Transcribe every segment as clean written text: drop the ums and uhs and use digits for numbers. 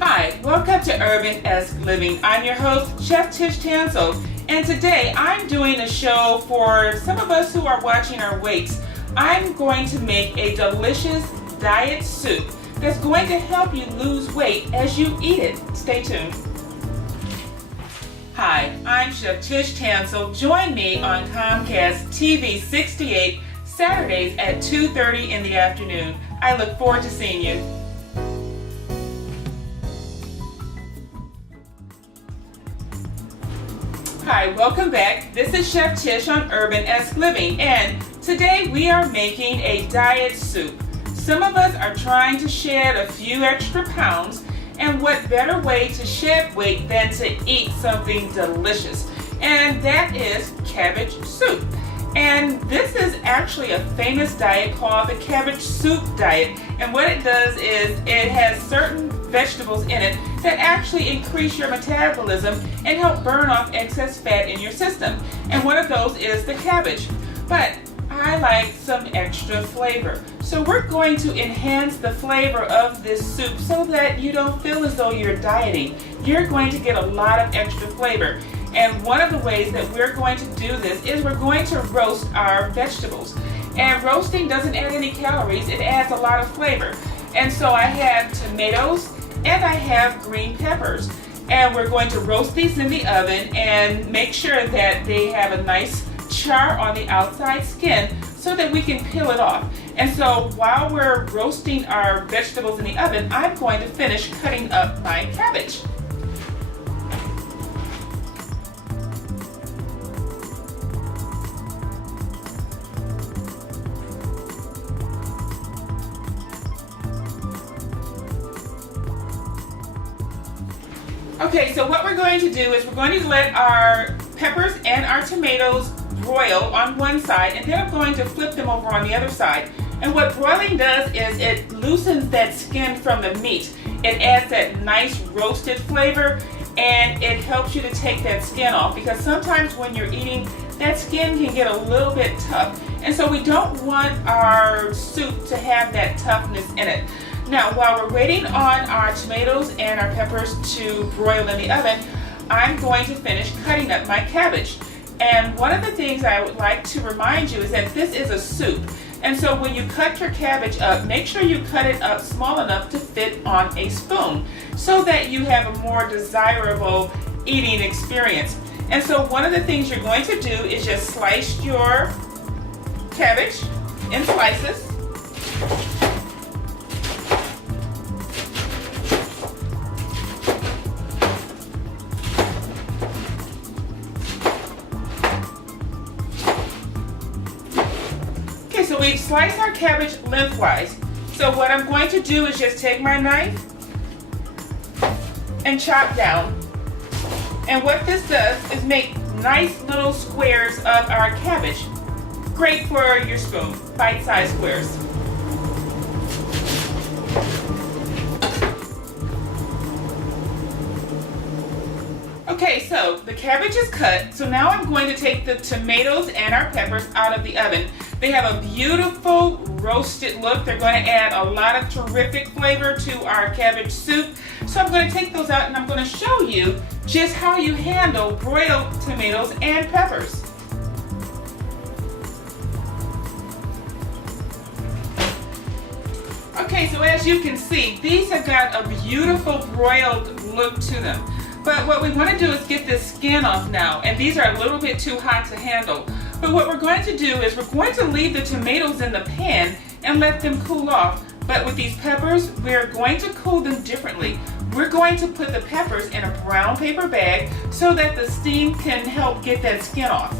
Hi, welcome to URBANesque Living. I'm your host, Chef Tish Tansil, and today I'm doing a show for some of us who are watching our weights. I'm going to make a delicious diet soup that's going to help you lose weight as you eat it. Stay tuned. Hi, I'm Chef Tish Tansil. Join me on Comcast TV 68 Saturdays at 2:30 in the afternoon. I look forward to seeing you. Hi, welcome back. This is Chef Tish on URBANesque Living, and today we are making a diet soup. Some of us are trying to shed a few extra pounds, and what better way to shed weight than to eat something delicious? And that is cabbage soup. And this is actually a famous diet called the cabbage soup diet. And what it does is it has certain vegetables in it that actually increase your metabolism and help burn off excess fat in your system. And one of those is the cabbage. But I like some extra flavor. So we're going to enhance the flavor of this soup so that you don't feel as though you're dieting. You're going to get a lot of extra flavor. And one of the ways that we're going to do this is we're going to roast our vegetables. And roasting doesn't add any calories, it adds a lot of flavor. And so I have tomatoes and I have green peppers. And we're going to roast these in the oven and make sure that they have a nice char on the outside skin so that we can peel it off. And so while we're roasting our vegetables in the oven, I'm going to finish cutting up my cabbage. Okay, so what we're going to do is we're going to let our peppers and our tomatoes broil on one side, and then I'm going to flip them over on the other side. And what broiling does is it loosens that skin from the meat. It adds that nice roasted flavor, and it helps you to take that skin off, because sometimes when you're eating, that skin can get a little bit tough. And so we don't want our soup to have that toughness in it. Now, while we're waiting on our tomatoes and our peppers to broil in the oven, I'm going to finish cutting up my cabbage. And one of the things I would like to remind you is that this is a soup. And so when you cut your cabbage up, make sure you cut it up small enough to fit on a spoon so that you have a more desirable eating experience. And so one of the things you're going to do is just slice your cabbage in slices. So we've sliced our cabbage lengthwise. So what I'm going to do is just take my knife and chop down. And what this does is make nice little squares of our cabbage. Great for your spoon, bite-sized squares. Okay, so the cabbage is cut. So now I'm going to take the tomatoes and our peppers out of the oven. They have a beautiful roasted look. They're going to add a lot of terrific flavor to our cabbage soup. So I'm going to take those out and I'm going to show you just how you handle broiled tomatoes and peppers. Okay, so as you can see, these have got a beautiful broiled look to them. But what we want to do is get this skin off now, and these are a little bit too hot to handle. But what we're going to do is we're going to leave the tomatoes in the pan and let them cool off. But with these peppers, we're going to cool them differently. We're going to put the peppers in a brown paper bag so that the steam can help get that skin off.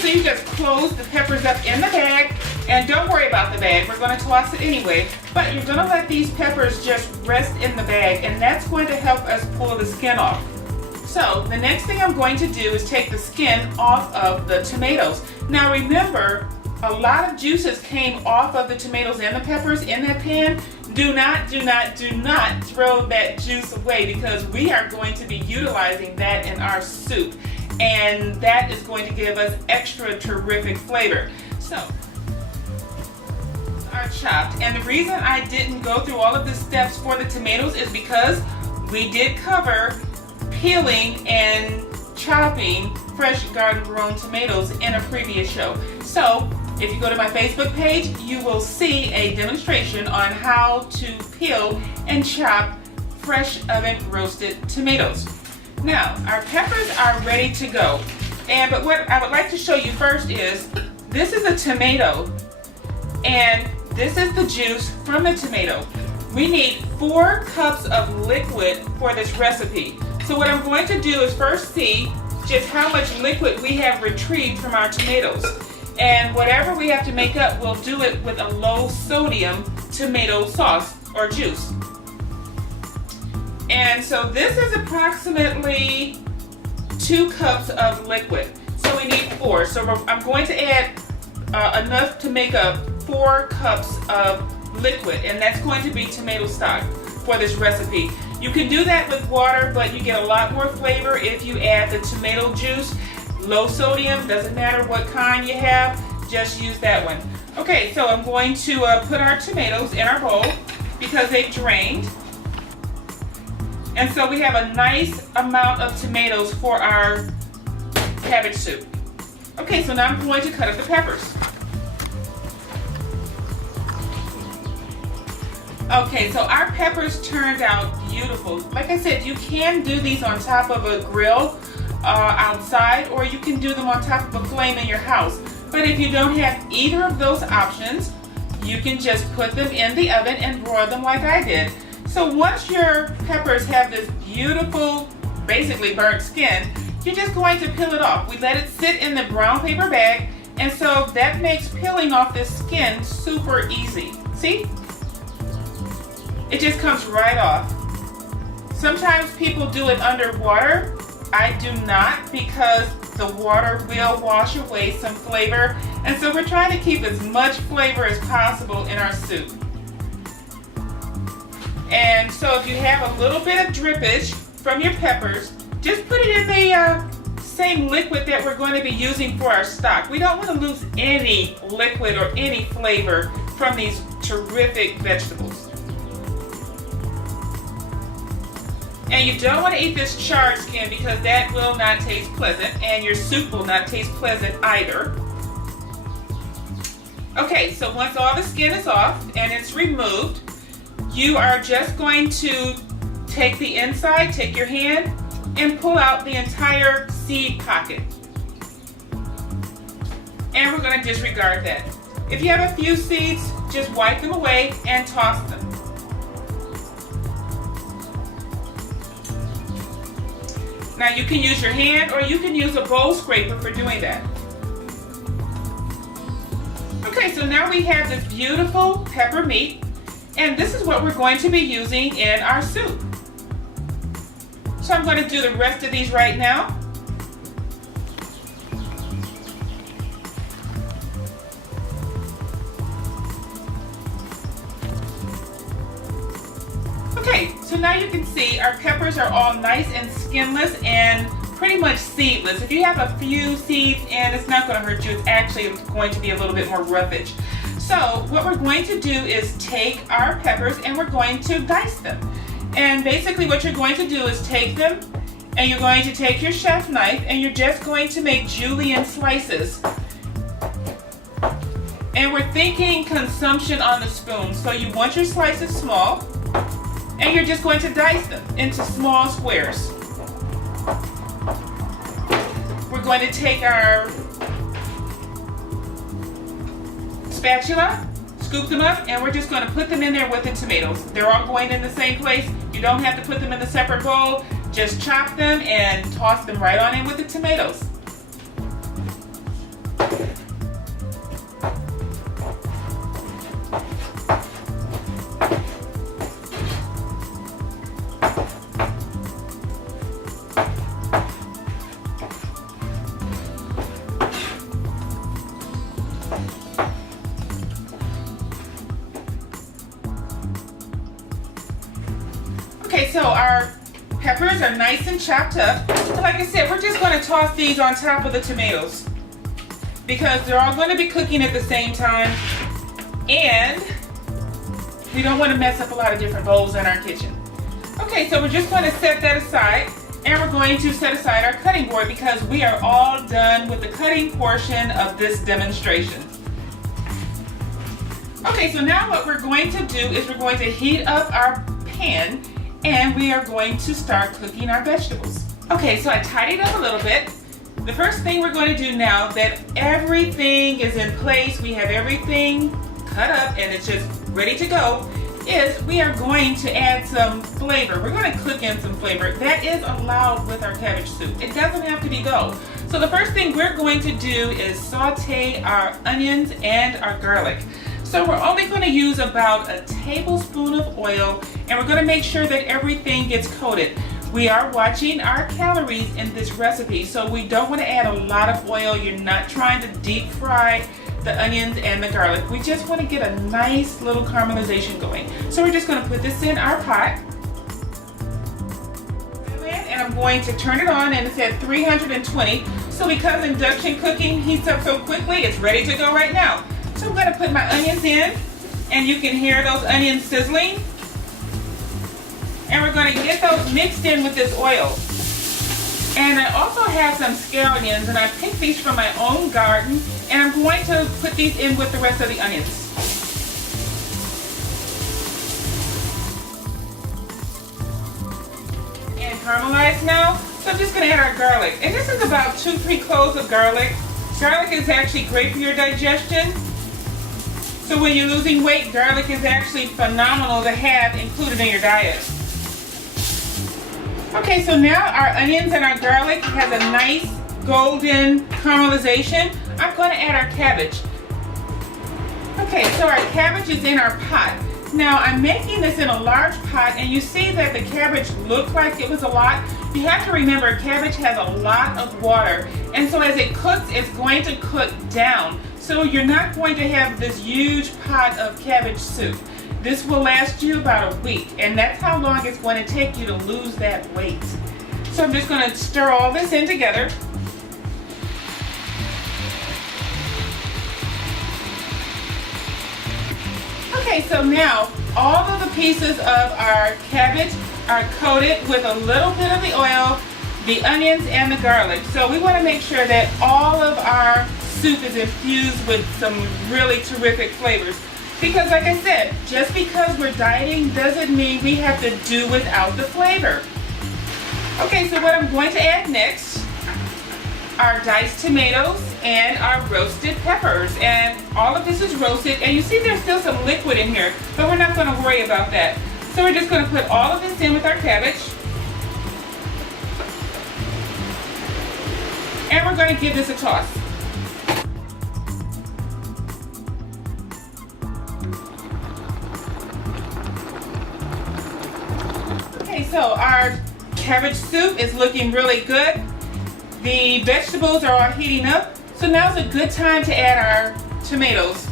So you just close the peppers up in the bag And don't worry about the bag, we're going to toss it anyway, but you're going to let these peppers just rest in the bag, and that's going to help us pull the skin off. So the next thing I'm going to do is take the skin off of the tomatoes. Now remember, a lot of juices came off of the tomatoes and the peppers in that pan. Do not throw that juice away, because we are going to be utilizing that in our soup, and that is going to give us extra terrific flavor. So are chopped, and the reason I didn't go through all of the steps for the tomatoes is because we did cover peeling and chopping fresh garden grown tomatoes in a previous show. So if you go to my Facebook page, you will see a demonstration on how to peel and chop fresh oven roasted tomatoes. Now our peppers are ready to go, but what I would like to show you first is this is a tomato, and this is the juice from the tomato. We need 4 cups of liquid for this recipe. So what I'm going to do is first see just how much liquid we have retrieved from our tomatoes. And whatever we have to make up, we'll do it with a low sodium tomato sauce or juice. And so this is approximately 2 cups of liquid. So we need 4. So I'm going to add enough to make up 4 cups of liquid, and that's going to be tomato stock for this recipe. You can do that with water, but you get a lot more flavor if you add the tomato juice. Low sodium, doesn't matter what kind you have, just use that one. Okay, so I'm going to put our tomatoes in our bowl because they've drained. And so we have a nice amount of tomatoes for our cabbage soup. Okay, so now I'm going to cut up the peppers. Okay, so our peppers turned out beautiful. Like I said, you can do these on top of a grill outside, or you can do them on top of a flame in your house. But if you don't have either of those options, you can just put them in the oven and broil them like I did. So once your peppers have this beautiful, basically burnt skin, you're just going to peel it off. We let it sit in the brown paper bag, and so that makes peeling off this skin super easy. See? It just comes right off. Sometimes people do it underwater. I do not, because the water will wash away some flavor, and so we're trying to keep as much flavor as possible in our soup. And so if you have a little bit of drippage from your peppers, just put it in the same liquid that we're going to be using for our stock. We don't want to lose any liquid or any flavor from these terrific vegetables. And you don't want to eat this charred skin, because that will not taste pleasant, and your soup will not taste pleasant either. Okay, so once all the skin is off and it's removed, you are just going to take the inside, take your hand, and pull out the entire seed pocket. And we're going to disregard that. If you have a few seeds, just wipe them away and toss them. Now you can use your hand, or you can use a bowl scraper for doing that. Okay, so now we have this beautiful pepper meat, and this is what we're going to be using in our soup. So I'm going to do the rest of these right now. Okay, so now you can see our peppers are all nice and skinless and pretty much seedless. If you have a few seeds in, it's not going to hurt you. It's actually going to be a little bit more roughage. So what we're going to do is take our peppers and we're going to dice them. And basically what you're going to do is take them, and you're going to take your chef knife, and you're just going to make julienne slices. And we're thinking consumption on the spoon. So you want your slices small, and you're just going to dice them into small squares. We're going to take our spatula, scoop them up, and we're just going to put them in there with the tomatoes. They're all going in the same place. You don't have to put them in a separate bowl. Just chop them and toss them right on in with the tomatoes. Peppers are nice and chopped up. And like I said, we're just going to toss these on top of the tomatoes because they're all going to be cooking at the same time, and we don't want to mess up a lot of different bowls in our kitchen. Okay, so we're just going to set that aside, and we're going to set aside our cutting board because we are all done with the cutting portion of this demonstration. Okay, so now what we're going to do is we're going to heat up our pan, and we are going to start cooking our vegetables. Okay, so I tidied up a little bit. The first thing we're going to do now that everything is in place, we have everything cut up and it's just ready to go, is we are going to add some flavor. We're going to cook in some flavor. That is allowed with our cabbage soup. It doesn't have to be go. So the first thing we're going to do is saute our onions and our garlic. So we're only going to use about a tablespoon of oil, and we're going to make sure that everything gets coated. We are watching our calories in this recipe, so we don't want to add a lot of oil. You're not trying to deep fry the onions and the garlic. We just want to get a nice little caramelization going. So we're just going to put this in our pot. And I'm going to turn it on, and it's at 320. So because induction cooking heats up so quickly, it's ready to go right now. So I'm going to put my onions in, and you can hear those onions sizzling. And we're going to get those mixed in with this oil. And I also have some scallions, and I picked these from my own garden, and I'm going to put these in with the rest of the onions. And caramelized now, so I'm just going to add our garlic. And this is about 2-3 cloves of garlic. Garlic is actually great for your digestion. So when you're losing weight, garlic is actually phenomenal to have included in your diet. Okay, so now our onions and our garlic has a nice golden caramelization. I'm going to add our cabbage. Okay, so our cabbage is in our pot. Now I'm making this in a large pot, and you see that the cabbage looked like it was a lot. You have to remember cabbage has a lot of water, and so as it cooks, it's going to cook down. So you're not going to have this huge pot of cabbage soup. This will last you about a week, and that's how long it's going to take you to lose that weight. So I'm just going to stir all this in together. Okay, so now all of the pieces of our cabbage are coated with a little bit of the oil, the onions, and the garlic. So we want to make sure that all of our soup is infused with some really terrific flavors. Because like I said, just because we're dieting doesn't mean we have to do without the flavor. Okay, so what I'm going to add next are diced tomatoes and our roasted peppers. And all of this is roasted, and you see there's still some liquid in here, but we're not going to worry about that. So we're just going to put all of this in with our cabbage. And we're going to give this a toss. Okay, so our cabbage soup is looking really good. The vegetables are all heating up, so now's a good time to add our tomatoes.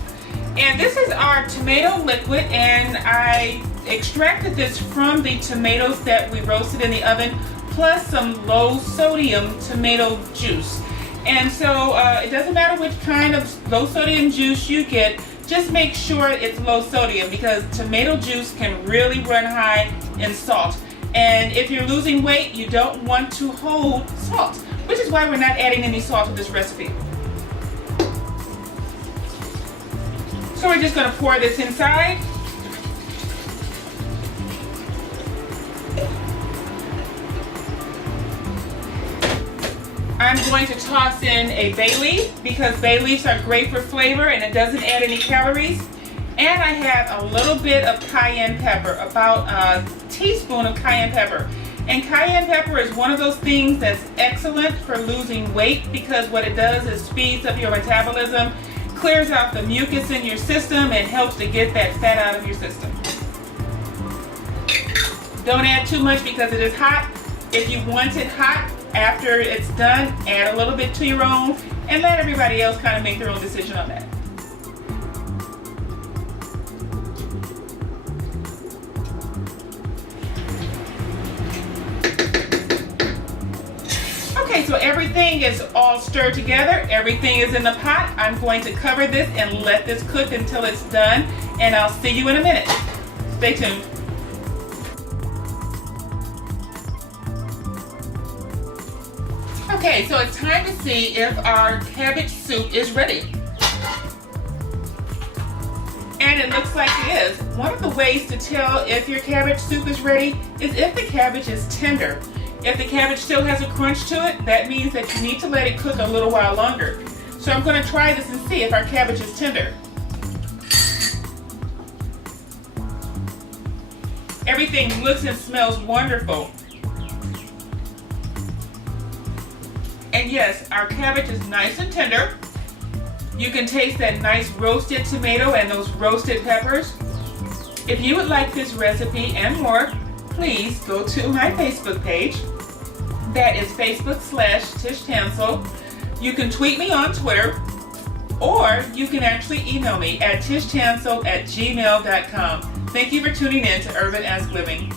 And this is our tomato liquid, and I extracted this from the tomatoes that we roasted in the oven, plus some low sodium tomato juice. And so it doesn't matter which kind of low sodium juice you get, just make sure it's low sodium, because tomato juice can really run high in salt. And if you're losing weight, you don't want to hold salt, which is why we're not adding any salt to this recipe. So we're just going to pour this inside. I'm going to toss in a bay leaf, because bay leaves are great for flavor and it doesn't add any calories. And I have a little bit of cayenne pepper, about a teaspoon of cayenne pepper. And cayenne pepper is one of those things that's excellent for losing weight, because what it does is speeds up your metabolism, clears out the mucus in your system, and helps to get that fat out of your system. Don't add too much because it is hot. If you want it hot after it's done, add a little bit to your own, and let everybody else kind of make their own decision on that. Okay, so everything is all stirred together. Everything is in the pot. I'm going to cover this and let this cook until it's done, and I'll see you in a minute. Stay tuned. Okay, so it's time to see if our cabbage soup is ready. And it looks like it is. One of the ways to tell if your cabbage soup is ready is if the cabbage is tender. If the cabbage still has a crunch to it, that means that you need to let it cook a little while longer. So I'm going to try this and see if our cabbage is tender. Everything looks and smells wonderful. And yes, our cabbage is nice and tender. You can taste that nice roasted tomato and those roasted peppers. If you would like this recipe and more, please go to my Facebook page. That is Facebook/Tish Tansil. You can tweet me on Twitter, or you can actually email me at tishtansil@gmail.com. Thank you for tuning in to URBANesque Living.